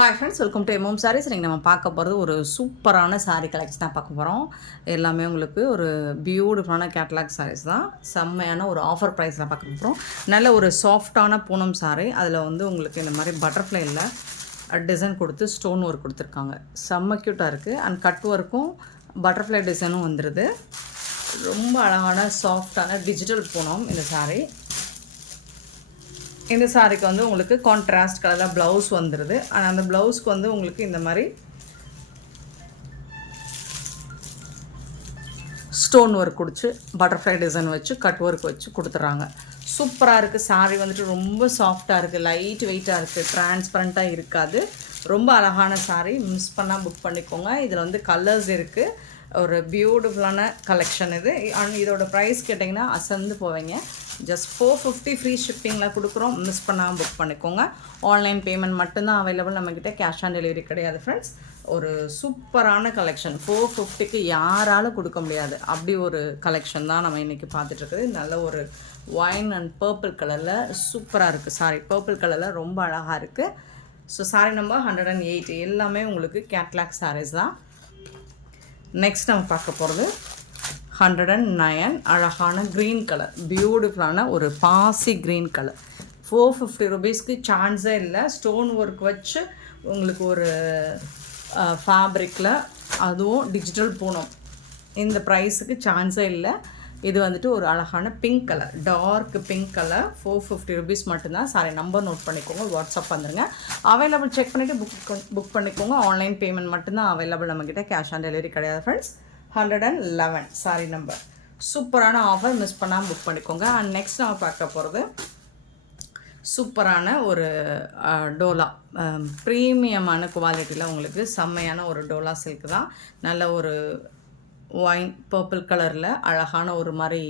Hi friends, welcome to MM Sarees. நீங்கள் நம்ம பார்க்க போகிறது ஒரு சூப்பரான சாரீ கலெக்ஷன் தான் பார்க்க போகிறோம். எல்லாமே உங்களுக்கு ஒரு பியூட்டிஃபுல்லான கேட்லாக் சாரீஸ் தான். செம்மையான ஒரு ஆஃபர் ப்ரைஸில் பார்க்க போகிறோம். நல்ல ஒரு சாஃப்டான பூனம் சாரீ. அதில் வந்து உங்களுக்கு இந்த மாதிரி பட்டர்ஃப்ளையில் டிசைன் கொடுத்து ஸ்டோன் ஒர்க் கொடுத்துருக்காங்க. செம்ம க்யூட்டாக இருக்குது. அண்ட் கட் ஒர்க்கும் பட்டர்ஃப்ளை டிசைனும் வந்துடுது. ரொம்ப அழகான சாஃப்டான டிஜிட்டல் பூனம் இந்த சாரீ. இந்த சாரிக்கு வந்து உங்களுக்கு கான்ட்ராஸ்ட் கலரில் ப்ளவுஸ் வந்துடுது. ஆனால் அந்த ப்ளவுஸ்க்கு வந்து உங்களுக்கு இந்த மாதிரி ஸ்டோன் ஒர்க் கொடுத்து பட்டர்ஃப்ளை டிசைன் வச்சு கட் ஒர்க் வச்சு கொடுத்துட்றாங்க. சூப்பராக இருக்குது. சாரீ வந்துட்டு ரொம்ப சாஃப்டாக இருக்குது, லைட் வெயிட்டாக இருக்குது, டிரான்ஸ்பரண்ட்டாக இருக்காது. ரொம்ப அழகான சாரீ. மிஸ் பண்ணால் புக் பண்ணிக்கோங்க. இதில் வந்து கலர்ஸ் இருக்குது. ஒரு பியூட்டிஃபுல்லான கலெக்ஷன் இது. அண்ட் இதோட ப்ரைஸ் கேட்டிங்கன்னா அசந்து போவீங்க. ஜஸ்ட் 450 ஃப்ரீ ஷிப்பிங்கில் கொடுக்குறோம். மிஸ் பண்ணாமல் புக் பண்ணிக்கோங்க. ஆன்லைன் பேமெண்ட் மட்டும்தான் அவைலபிள். நம்மக்கிட்ட கேஷ் ஆன் டெலிவரி கிடையாது ஃப்ரெண்ட்ஸ். ஒரு சூப்பரான கலெக்ஷன். 450க்கு யாராலும் கொடுக்க முடியாது. அப்படி ஒரு கலெக்ஷன் தான் நம்ம இன்றைக்கி பார்த்துட்ருக்குது. நல்ல ஒரு ஒயின் அண்ட் பர்பிள் கலரில் சூப்பராக இருக்குது. சாரி, பர்பிள் கலரில் ரொம்ப அழகாக இருக்குது. So sorry number 108. எல்லாமே உங்களுக்கு கேட்லாக் சாரீஸ் தான். நெக்ஸ்ட் நம்ம பார்க்க போகிறது 109. அழகான க்ரீன் கலர், பியூட்டிஃபுல்லான ஒரு பாசி க்ரீன் கலர். 450 ருபீஸ்க்கு சான்ஸே இல்லை. ஸ்டோன் ஒர்க் வச்சு உங்களுக்கு ஒரு ஃபேப்ரிக்கில், அதுவும் டிஜிட்டல் பூனம். இந்த ப்ரைஸுக்கு சான்ஸே இல்லை. இது வந்துட்டு ஒரு அழகான pink colour, dark pink colour. 450 rupees மட்டும்தான். சாரி நம்பர் நோட் பண்ணிக்கோங்க, வாட்ஸ்அப் வந்துடுங்க. அவைலபிள் செக் பண்ணிவிட்டு புக் பண்ணிக்கோங்க. ஆன்லைன் பேமெண்ட் மட்டும்தான் அவைலபிள். நம்மக்கிட்ட கேஷ் ஆன் டெலிவரி கிடையாது ஃப்ரெண்ட்ஸ். 111 சாரி நம்பர். சூப்பரான ஆஃபர். மிஸ் பண்ணாமல் புக் பண்ணிக்கோங்க. அண்ட் நெக்ஸ்ட் நம்ம பார்க்க போகிறது சூப்பரான ஒரு டோலா, ப்ரீமியமான குவாலிட்டியில் உங்களுக்கு செம்மையான ஒரு டோலா சில்க் தான். நல்ல ஒரு ஒயின் பர்பிள் கலரில் அழகான ஒரு மாதிரி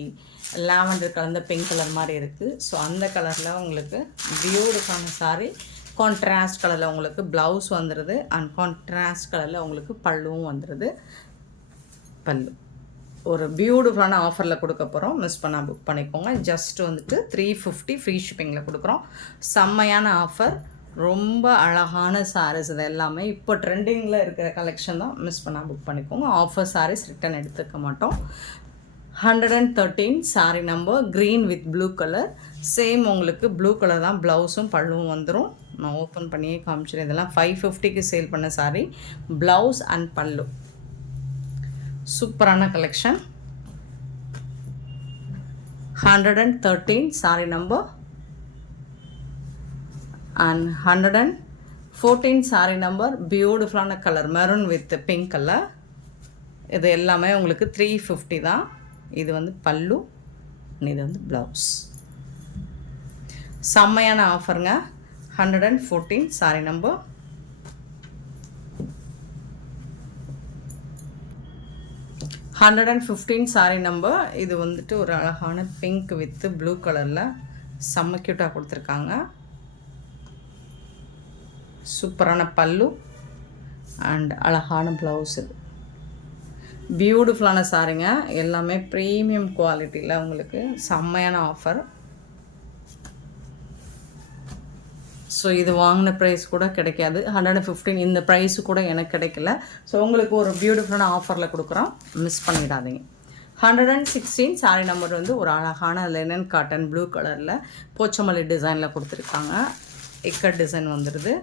லாவெண்டர் கலந்த பிங்க் கலர் மாதிரி இருக்குது. ஸோ அந்த கலரில் உங்களுக்கு பியூட்டிஃபுல்லான சாரி. கான்ட்ராஸ்ட் கலரில் உங்களுக்கு ப்ளவுஸ் வந்துடுது. அண்ட் கான்ட்ராஸ்ட் கலரில் உங்களுக்கு பல்லுவும் வந்துடுது. பல்லு ஒரு பியூட்டிஃபுல்லான ஆஃபரில் கொடுக்க போகிறோம். மிஸ் பண்ணால் புக் பண்ணிக்கோங்க. ஜஸ்ட் வந்துட்டு 350 ஃப்ரீ ஷிப்பிங்கில் கொடுக்குறோம். செம்மையான ஆஃபர். ரொம்ப அழகான சாரீஸ். இது எல்லாமே இப்போ ட்ரெண்டிங்கில் இருக்கிற கலெக்ஷன் தான். மிஸ் பண்ணால் புக் பண்ணிக்கோங்க. ஆஃபர் சாரீஸ் ரிட்டன் எடுத்துக்க மாட்டோம். 113 sari number. Green with blue colour. Same உங்களுக்கு ப்ளூ கலர் தான் ப்ளவுஸும் பல்லுவும் வந்துடும். நான் ஓப்பன் பண்ணியே காமிச்சிடுறேன். இதெல்லாம் 550க்கு சேல் பண்ண சாரீ. Blouse and pallu. சூப்பரான collection. 113 sari number. And 114 sari number. பியூட்டிஃபுல்லான colour, maroon with pink colour. இது எல்லாமே உங்களுக்கு 350 தான். இது வந்து பல்லு, இது வந்து ப்ளவுஸ். செம்மையான ஆஃபருங்க. 114 சாரீ நம்பர். 115 சாரீ நம்பர். இது வந்துட்டு ஒரு அழகான பிங்க் வித் ப்ளூ கலரில் செம்ம க்யூட்டாக கொடுத்துருக்காங்க. சூப்பரான பல்லு அண்ட் அழகான ப்ளவுஸ். இது பியூட்டிஃபுல்லான சாரீங்க. எல்லாமே ப்ரீமியம் குவாலிட்டியில் உங்களுக்கு செம்மையான ஆஃபர். ஸோ இது வாங்கின ப்ரைஸ் கூட கிடைக்காது. 115 இந்த ப்ரைஸு கூட எனக்கு கிடைக்கல. ஸோ உங்களுக்கு ஒரு பியூட்டிஃபுல்லான ஆஃபரில் கொடுக்குறோம். மிஸ் பண்ணிடாதீங்க. 116 சாரீ நம்பர் வந்து ஒரு அழகான லெனன் காட்டன் ப்ளூ கலரில் போச்சமல்லி டிசைனில் கொடுத்துருக்காங்க. இக்கட் டிசைன் வந்துடுது.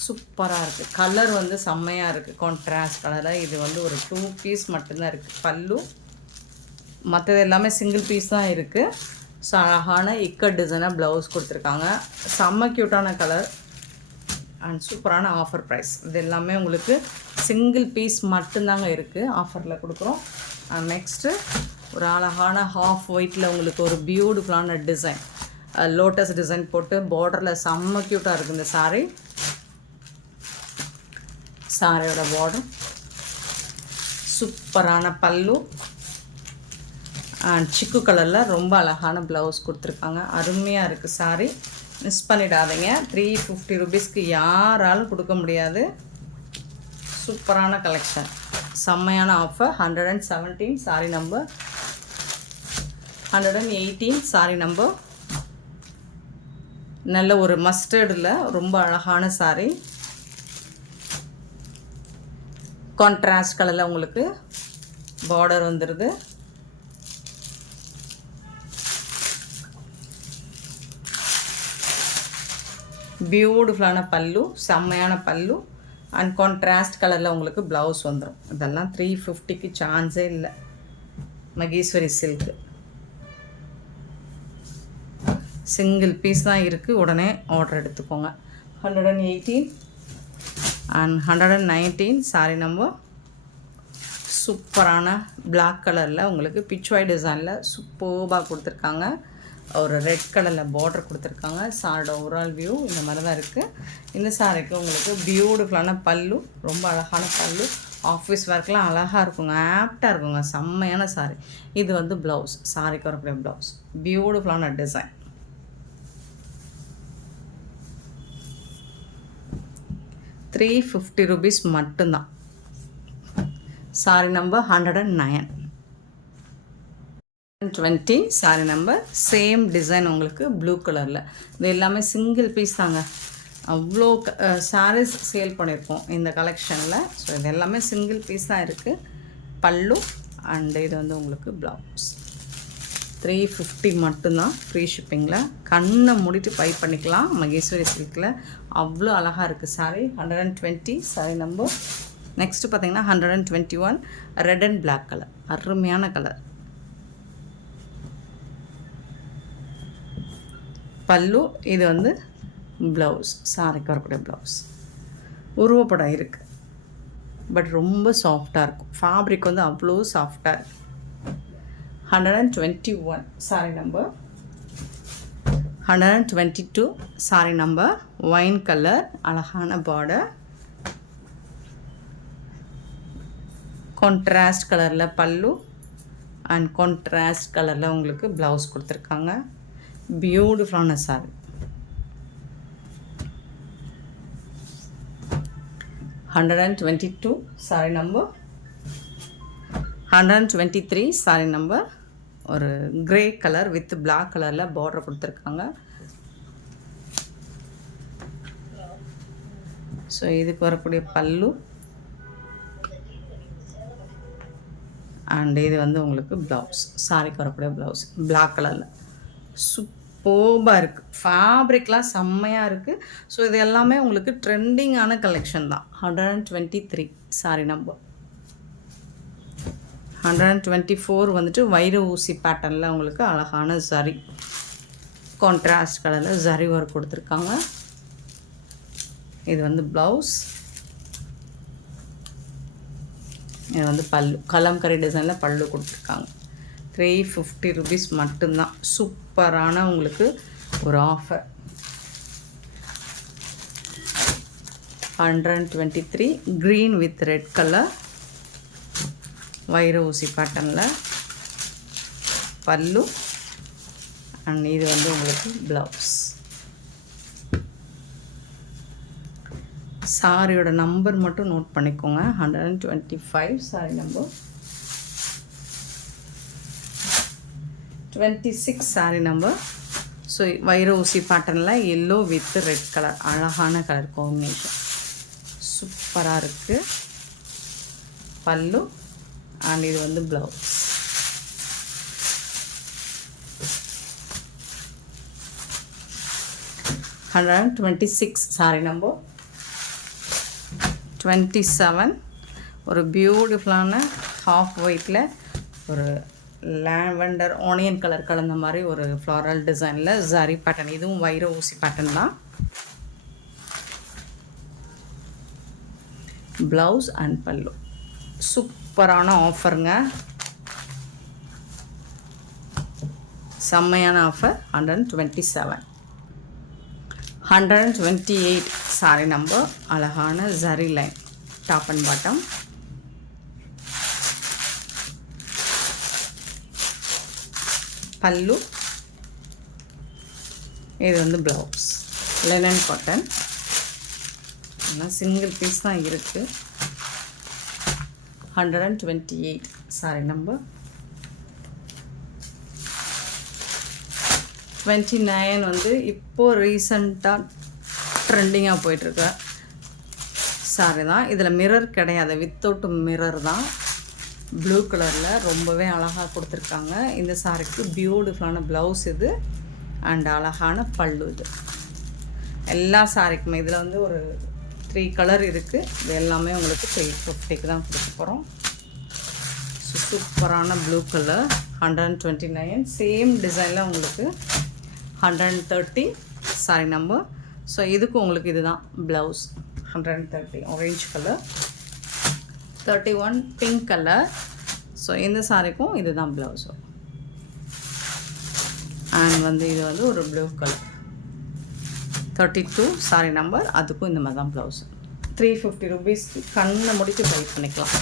சூப்பராக இருக்குது. கலர் வந்து செம்மையாக இருக்குது, கான்ட்ராஸ்ட் கலராக. இது வந்து ஒரு 2 பீஸ் மட்டும்தான் இருக்குது பல்லு. மற்றது எல்லாமே சிங்கிள் பீஸ் தான் இருக்குது. ஸோ அழகான இக்கட் டிசைனாக ப்ளவுஸ் கொடுத்துருக்காங்க. செம்ம க்யூட்டான கலர் அண்ட் சூப்பரான ஆஃபர் ப்ரைஸ். இது எல்லாமே உங்களுக்கு சிங்கிள் பீஸ் மட்டும்தாங்க இருக்குது. ஆஃபரில் கொடுக்குறோம். நெக்ஸ்ட்டு ஒரு அழகான ஹாஃப் ஒயிட்டில் உங்களுக்கு ஒரு பியூட்டிஃபுல்லான டிசைன், லோட்டஸ் டிசைன் போட்டு பார்டரில் செம்ம க்யூட்டாக இருக்குது இந்த சாரீ. சாரியோட பார்டர். சூப்பரான பல்லு அண்ட் சிக்கு கலரில் ரொம்ப அழகான ப்ளவுஸ் கொடுத்துருக்காங்க. அருமையாக இருக்குது சாரீ. மிஸ் பண்ணிடாதீங்க. 350 ருபீஸ்க்கு யாராலும் கொடுக்க முடியாது. சூப்பரான கலெக்ஷன், செம்மையான offer. 117 sari number. 118 sari number. நல்ல ஒரு மஸ்டர்டில் ரொம்ப அழகான சாரீ. கான்ட்ராஸ்ட் கலரில் உங்களுக்கு பார்டர் வந்துடுது. பியூட்டிஃபுல்லான பல்லு, செம்மையான பல்லு அண்ட் கான்ட்ராஸ்ட் கலரில் உங்களுக்கு ப்ளவுஸ் வந்துடும். இதெல்லாம் 350க்கு சான்ஸே இல்லை. மகேஸ்வரி சில்க்கு சிங்கிள் பீஸ் தான் இருக்குது. உடனே ஆர்டர் எடுத்துக்கோங்க. 118 அண்ட் 119 சாரி நம்பர். சூப்பரான பிளாக் கலரில் உங்களுக்கு பிச்வாய் டிசைனில் சூப்பர்பாக கொடுத்துருக்காங்க. ஒரு ரெட் கலரில் பார்டர் கொடுத்துருக்காங்க. சாரோட ஓவரால் வியூ இந்த மாதிரி தான் இருக்குது. இந்த சாரிக்கு உங்களுக்கு பியூட்டிஃபுல்லான பல்லு, ரொம்ப அழகான பல்லு, ஆஃபீஸ் ஒர்க்லாம் அழகாக இருக்குங்க, ஆப்டாக இருக்குங்க, செம்மையான சாரி. இது வந்து ப்ளவுஸ், சாரிக்கு வரக்கூடிய ப்ளவுஸ், பியூட்டிஃபுல்லான டிசைன். ₹350 மட்டும்தான். Sari number 109. 20 sorry number. Same design உங்களுக்கு ப்ளூ கலரில். இது எல்லாமே சிங்கிள் பீஸ் தாங்க. அவ்வளோ சாரீஸ் சேல் பண்ணியிருக்கோம் இந்த கலெக்ஷனில். ஸோ இது எல்லாமே சிங்கிள் பீஸ் தான் இருக்குது. பல்லு அண்டு இது வந்து உங்களுக்கு ப்ளவுஸ். 350 மட்டும்தான், ஃப்ரீ ஷிப்பிங்கில். கண்ணை மூடிட்டு பை பண்ணிக்கலாம். மகேஸ்வரி சில்கில் அவ்வளோ அழகாக இருக்குது சாரீ. 120 sorry number. நெக்ஸ்ட்டு பார்த்தீங்கன்னா 121 ரெட் அண்ட் பிளாக் கலர், அருமையான கலர். பல்லு, இது வந்து ப்ளவுஸ், சாரிக்கு வரக்கூடிய ப்ளவுஸ். உருவப்படம் இருக்குது, பட் ரொம்ப சாஃப்டாக இருக்கும். ஃபேப்ரிக் வந்து அவ்வளோ சாஃப்டாக இருக்குது. 121 sorry number. 122 sorry number. Wine colour, அழகான பார்டர், கான்ட்ராஸ்ட் கலரில் பல்லு அண்ட் கான்ட்ராஸ்ட் கலரில் உங்களுக்கு ப்ளவுஸ் கொடுத்துருக்காங்க. பியூட்டிஃபுல்லான sorry. 122 sorry number. 123 sorry number. ஒரு கிரே கலர் வித் பிளாக் கலரில் பார்டர் கொடுத்துருக்காங்க. ஸோ இதுக்கு வரக்கூடிய பல்லு அண்ட் இது வந்து உங்களுக்கு ப்ளவுஸ், சாரிக்கு வரக்கூடிய ப்ளவுஸ் பிளாக் கலரில். சூப்பர்பாக இருக்குது. ஃபேப்ரிக்லாம் செம்மையாக இருக்குது. ஸோ இது எல்லாமே உங்களுக்கு ட்ரெண்டிங்கான கலெக்ஷன் தான். 123 சாரி நம்பர். 124 வந்துட்டு வைர ஊசி பேட்டர்னில் உங்களுக்கு அழகான ஜரி, கான்ட்ராஸ்ட் கலரில் ஜரி ஒர்க் கொடுத்துருக்காங்க. இது வந்து ப்ளவுஸ், இது வந்து பல்லு, கலம்கரி டிசைனில் பல்லு கொடுத்துருக்காங்க. ₹350 மட்டும்தான். சூப்பரான உங்களுக்கு ஒரு offer. 123 green with red colour, வைர ஊசி பேட்டர்னில் பல்லு அண்ட் இது வந்து உங்களுக்கு ப்ளவுஸ். சாரியோட நம்பர் மட்டும் நோட் பண்ணிக்கோங்க. 125 sorry number. 26 sorry number. So வைர ஊசி பேட்டர்னில் எல்லோ வித் ரெட் கலர், அழகான கலர் காம்பினேஷன், சூப்பராக இருக்குது. பல்லு அண்ட் இது வந்து ப்ளவுஸ். $126 sorry number. 27 ஒரு பியூட்டிஃபுல்லான ஹாஃப் ஒயிட்டில் ஒரு லாவெண்டர் ஆனியன் கலர் கலந்த மாதிரி ஒரு ஃப்ளாரல் டிசைனில் ஜரி பேட்டர்ன். இதுவும் வைர ஊசி பேட்டர்ன் தான். Blouse and pallu. சூப்பரான ஆஃபருங்க, செம்மையான ஆஃபர். 127. 128 sorry number. அழகான zari line, top and bottom. பல்லு, இது வந்து ப்ளவுஸ், லினன் காட்டன். எல்லாம் சிங்கிள் பீஸ் தான் இருக்குது. 128 சாரி நம்பர். 29 வந்து இப்போது ரீசண்டாக ட்ரெண்டிங்காக போயிட்டுருக்கு. சாரி தான். இதில் மிரர் கிடையாது, வித்தவுட் மிரர் தான். ப்ளூ கலரில் ரொம்பவே அழகாக கொடுத்துருக்காங்க. இந்த சாரிக்கு பியூட்டிஃபுல்லான ப்ளவுஸ் இது அண்ட் அழகான பல்லு இது. எல்லா சாரிக்குமே இதில் வந்து ஒரு 3 கலர் இருக்குது. இது எல்லாமே உங்களுக்கு 350க்கு தான் கொடுக்க போகிறோம். சூப்பரான ப்ளூ கலர் 129. சேம் டிசைனில் உங்களுக்கு 130 சாரி நம்பர். ஸோ இதுக்கு உங்களுக்கு இதுதான் blouse. 130 orange colour, 31 pink colour. So இந்த சாரிக்கும் இதுதான் ப்ளவுஸ். அண்ட் வந்து இது வந்து ஒரு ப்ளூ கலர் 32 சாரி நம்பர். அதுக்கும் இந்த மாதிரி தான் ப்ளவுஸ். 350 ருபீஸ்க்கு கண்ணை முடித்து ட்ரை பண்ணிக்கலாம்.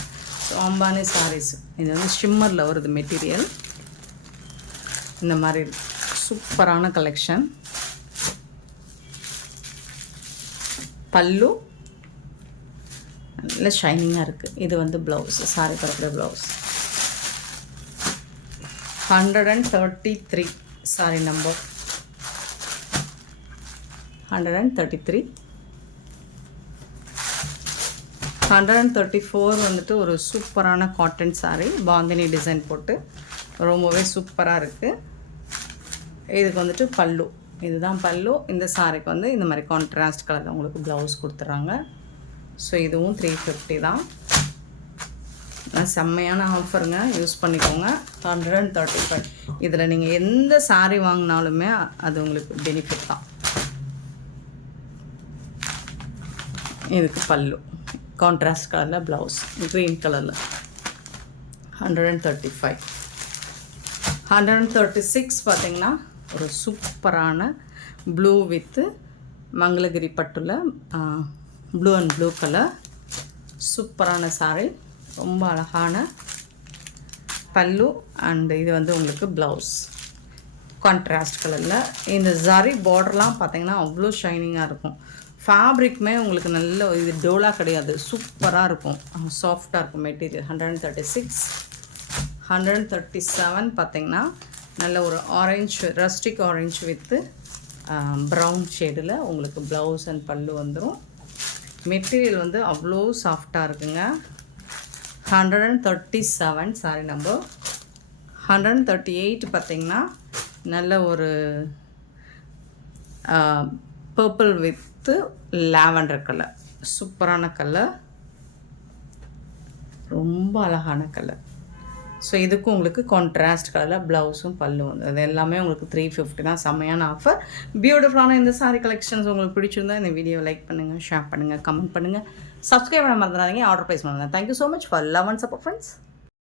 ஸோ அம்பானி சாரீஸ் இது வந்து ஷிம்மரில் வருது மெட்டீரியல். இந்த மாதிரி சூப்பரான கலெக்ஷன். பல்லு நல்ல ஷைனிங்காக இருக்குது. இது வந்து ப்ளவுஸ், சாரி பரப்புற ப்ளவுஸ். 133 சாரி நம்பர் 133. 134 வந்துட்டு ஒரு சூப்பரான காட்டன் சாரீ, பாந்தினி டிசைன் போட்டு ரொம்பவே சூப்பராக இருக்குது. இதுக்கு வந்துட்டு பல்லு, இதுதான் பல்லு. இந்த சாரிக்கு வந்து இந்த மாதிரி கான்ட்ராஸ்ட் கலரில் உங்களுக்கு ப்ளவுஸ் கொடுத்துட்றாங்க. ஸோ இதுவும் 350 தான். செம்மையான ஆஃபருங்க, யூஸ் பண்ணிக்கோங்க. 135. இதில் நீங்கள் எந்த சாரீ வாங்கினாலுமே அது உங்களுக்கு பெனிஃபிட் தான். இதுக்கு பல்லு கான்ட்ராஸ்ட் கலரில் ப்ளவுஸ் க்ரீன் கலரில் 135. 136 பார்த்திங்கன்னா ஒரு சூப்பரான ப்ளூ வித்து மங்களகிரி பட்டுல ப்ளூ அண்ட் ப்ளூ கலர் சூப்பரான சாரீ. ரொம்ப அழகான பல்லு அண்ட் இது வந்து உங்களுக்கு ப்ளவுஸ் கான்ட்ராஸ்ட் கலரில். இந்த ஜரி பார்டர்லாம் பார்த்திங்கன்னா அவ்வளோ ஷைனிங்காக இருக்கும். ஃபேப்ரிக்குமே உங்களுக்கு நல்ல இது டோலாக கிடையாது, சூப்பராக இருக்கும், சாஃப்டாக இருக்கும் மெட்டீரியல். 136. 137 பார்த்திங்கன்னா நல்ல ஒரு orange, rustic orange with brown ஷேடில் உங்களுக்கு ப்ளவுஸ் அண்ட் பல்லு வந்துடும். மெட்டீரியல் வந்து அவ்வளோ சாஃப்டாக இருக்குங்க. 137 சாரி நம்பர். 138 பார்த்திங்கன்னா நல்ல ஒரு பர்பிள் வித்து லாவெண்டர் கலர், சூப்பரான கலர், ரொம்ப அழகான கலர். ஸோ இதுக்கும் உங்களுக்கு கான்ட்ராஸ்ட் கலரில் ப்ளவுஸும் பல்லும் வந்து அது எல்லாமே உங்களுக்கு 350 தான். செம்மையான ஆஃபர். பியூட்டிஃபுல்லான இந்த சாரீ கலெக்ஷன்ஸ் உங்களுக்கு பிடிச்சிருந்தா இந்த வீடியோ லைக் பண்ணுங்கள், ஷேர் பண்ணுங்கள், கமெண்ட் பண்ணுங்கள், சப்ஸ்கிரைப் பண்ண மறந்துடாதீங்க, ஆர்டர் ப்ளேஸ் பண்ணுங்கள். Thank you so much for love and support friends.